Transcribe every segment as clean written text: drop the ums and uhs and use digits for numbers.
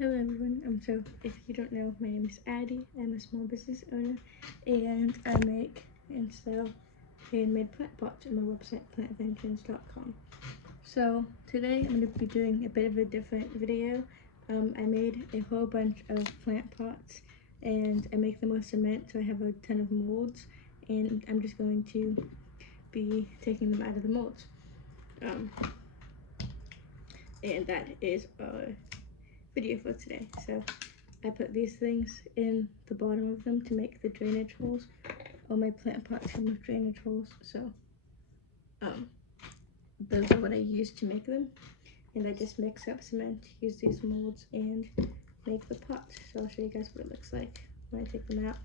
Hello everyone, so if you don't know, my name is Addie. I'm a small business owner and I make and sell handmade plant pots on my website, plantinventions.com. So today I'm going to be doing a bit of a different video. I made a whole bunch of plant pots and I make them with cement, so I have a ton of molds, and I'm just going to be taking them out of the molds. And that is our video for today. So I put these things in the bottom of them to make the drainage holes. All my plant pots come with drainage holes, so those are what I use to make them. And I just mix up cement, use these molds, and make the pots. So I'll show you guys what it looks like when I take them out.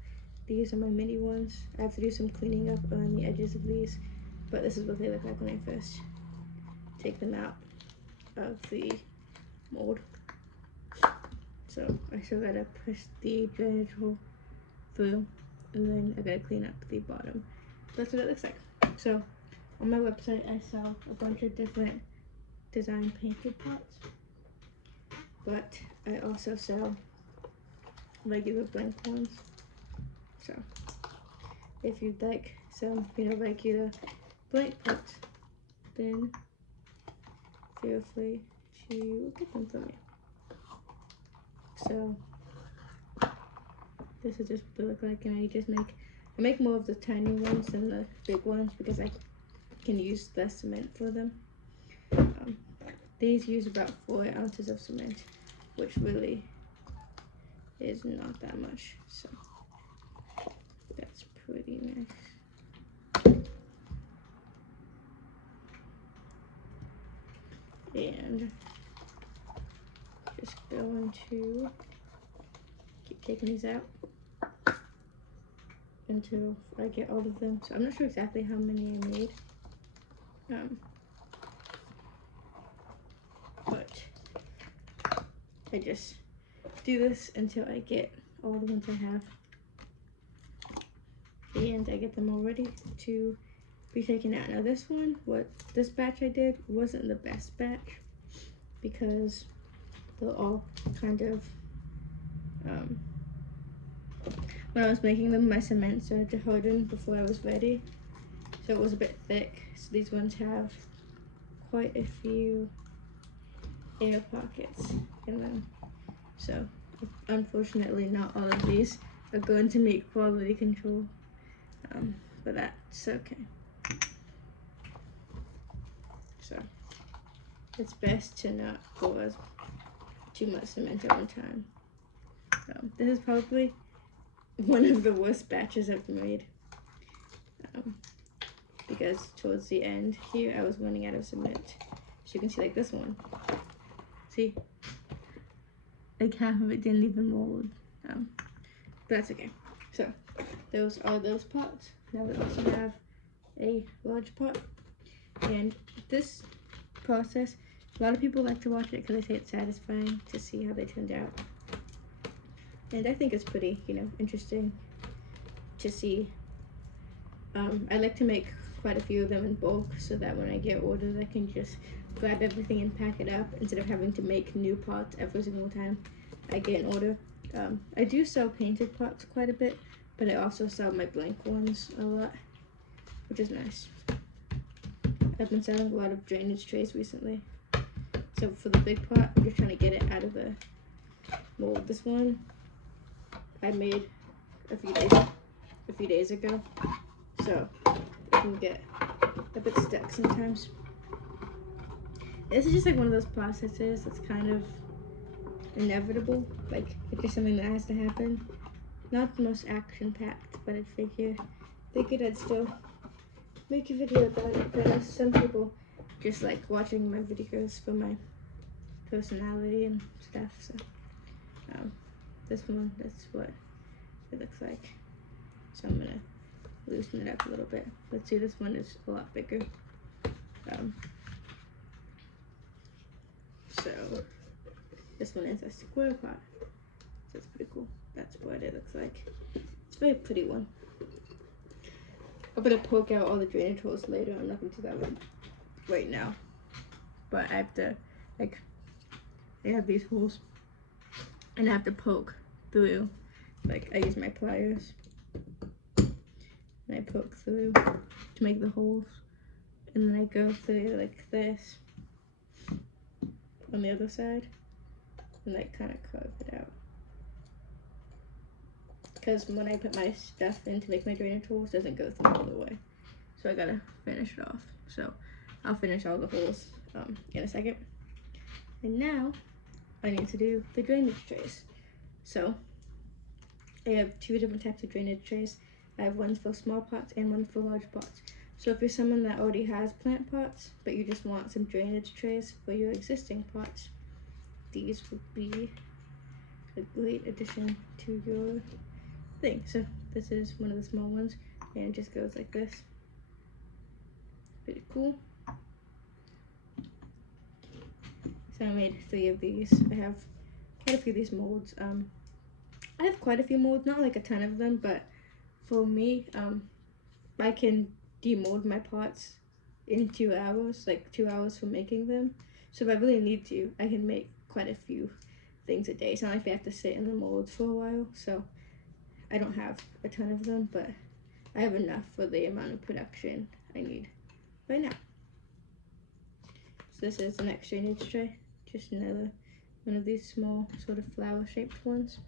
These are my mini ones. I have to do some cleaning up around the edges of these, but this is what they look like when I first take them out of the mold. So I still gotta push the drainage hole through, and then I gotta clean up the bottom. That's what it looks like. So on my website I sell a bunch of different design painted pots, but I also sell regular blank ones. So if you'd like some, regular blank pots, then feel free to get them from me. So this is just what they look like, and I make more of the tiny ones than the big ones because I can use less cement for them. These use about 4 ounces of cement, which really is not that much, so that's pretty nice. And just going to keep taking these out until I get all of them. So I'm not sure exactly how many I made, but I just do this until I get all the ones I have, and I get them all ready to be taken out. Now this batch I did wasn't the best batch because they're all kind of, when I was making them, my cement started to harden before I was ready, so it was a bit thick. So these ones have quite a few air pockets in them. So unfortunately not all of these are going to meet quality control, but that's okay. So it's best to not pour too much cement at one time. This is probably one of the worst batches I've made, because towards the end here I was running out of cement. So you can see, like this one, see, like half of it didn't even mold. But that's okay. So those are those pots. Now we also have a large pot, and this process, a lot of people like to watch it because they say it's satisfying to see how they turned out. And I think it's pretty, interesting to see. I like to make quite a few of them in bulk so that when I get orders, I can just grab everything and pack it up instead of having to make new pots every single time I get an order. I do sell painted pots quite a bit, but I also sell my blank ones a lot, which is nice. I've been selling a lot of drainage trays recently. So for the big pot, I'm just trying to get it out of the mold. This one I made a few days ago, so it can get a bit stuck sometimes. This is just like one of those processes that's kind of inevitable. Like, it's just something that has to happen. Not the most action-packed, but I figured I'd still make a video about it, because some people just like watching my videos for my personality and stuff. So this one, that's what it looks like. So I'm gonna loosen it up a little bit. Let's see, this one is a lot bigger. So this one is a square pot, so it's pretty cool. That's what it looks like. It's a very pretty one. I'm gonna poke out all the drainage holes later. I'm not gonna do that right now, but I have to, I have these holes and I have to poke through. Like, I use my pliers and I poke through to make the holes, and then I go through like this on the other side and like kind of carve it out. Because when I put my stuff in to make my drainage holes, it doesn't go through all the way. So I gotta finish it off. So I'll finish all the holes in a second. And now I need to do the drainage trays. So I have 2 different types of drainage trays. I have ones for small pots and ones for large pots. So if you're someone that already has plant pots, but you just want some drainage trays for your existing pots, these would be a great addition to your thing. So this is one of the small ones, and it just goes like this. Pretty cool. So I made 3 of these. I have quite a few of these molds. I have quite a few molds, not like a ton of them, but for me, I can demold my pots in 2 hours, like 2 hours for making them. So if I really need to, I can make quite a few things a day. It's not like they have to sit in the molds for a while, so I don't have a ton of them, but I have enough for the amount of production I need right now. So this is the next drainage tray, just another one of these small sort of flower shaped ones.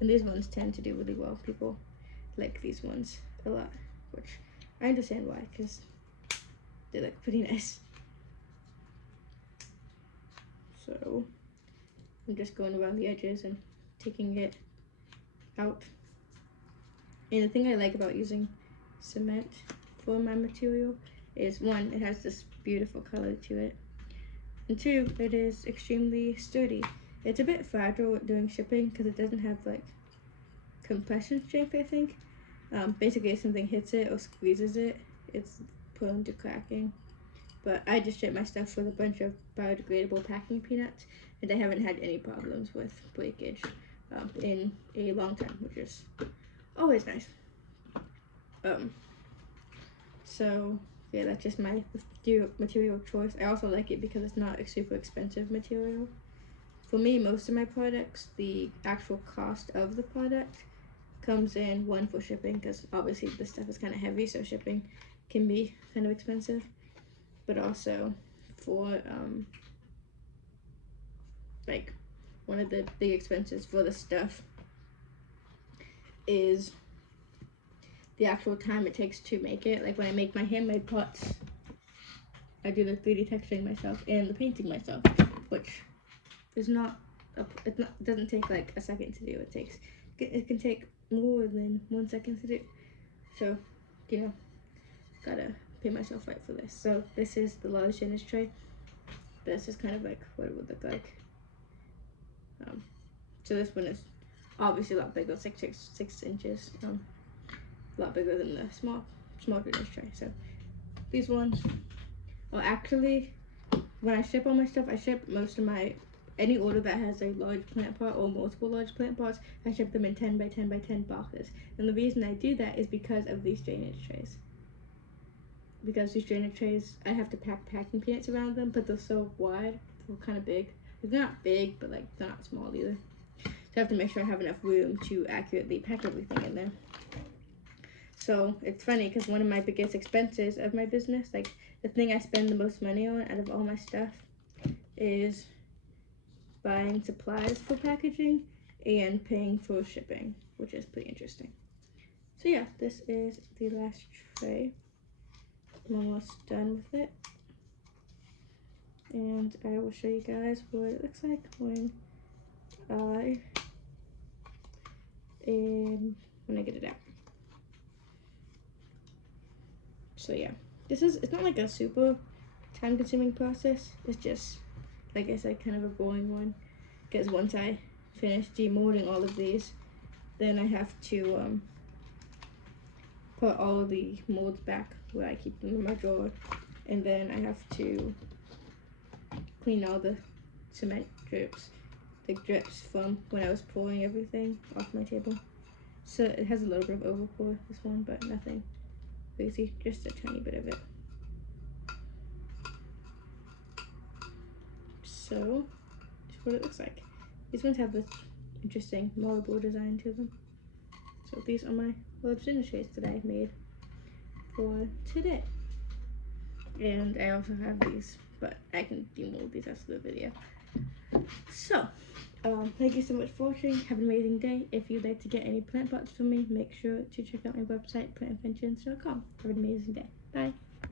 And these ones tend to do really well. People like these ones a lot, which I understand why, because they look pretty nice. So I'm just going around the edges and taking it out. And the thing I like about using cement for my material is, 1, it has this beautiful color to it, and 2, it is extremely sturdy. It's a bit fragile during shipping because it doesn't have like compression strength, I think. Basically if something hits it or squeezes it, it's prone to cracking. But I just ship my stuff with a bunch of biodegradable packing peanuts, and I haven't had any problems with breakage in a long time, which is always nice. So yeah, that's just my material choice. I also like it because it's not a super expensive material. For me, most of my products, the actual cost of the product comes in, 1, for shipping, because obviously this stuff is kind of heavy, so shipping can be kind of expensive, but also for like, one of the big expenses for the stuff is the actual time it takes to make it. Like when I make my handmade pots, I do the 3D texturing myself and the painting myself, which is not, it doesn't take like a second to do. It can take more than 1 second to do. So, you know, gotta pay myself right for this. So this is the large drainage tray. This is kind of like what it would look like. So this one is obviously a lot bigger, it's like 6 inches, a lot bigger than the small drainage tray. So these ones, well, actually, when I ship all my stuff, I ship most of any order that has a large plant pot or multiple large plant pots, I ship them in 10 by 10 by 10 boxes. And the reason I do that is because of these drainage trays. Because these drainage trays, I have to pack packing peanuts around them, but they're so wide, they're kind of big. They're not big, but like they're not small either. So I have to make sure I have enough room to accurately pack everything in there. So it's funny because one of my biggest expenses of my business, like the thing I spend the most money on out of all my stuff, is buying supplies for packaging and paying for shipping, which is pretty interesting. So yeah, this is the last tray. I'm almost done with it. And I will show you guys what it looks like when I get it out. So yeah, it's not like a super time consuming process. It's just, like I said, kind of a boring one. Because once I finish demolding all of these, then I have to put all of the molds back where I keep them in my drawer. And then I have to clean all the cement drips, the drips from when I was pouring everything off my table. So it has a little bit of overpour, this one, but nothing crazy, just a tiny bit of it. So that's what it looks like. These ones have this interesting marble design to them. So these are my little dinner trays that I made for today. And I also have these, but I can demold these after the video. So, thank you so much for watching. Have an amazing day. If you'd like to get any plant pots from me, make sure to check out my website, plantinventions.com. Have an amazing day. Bye.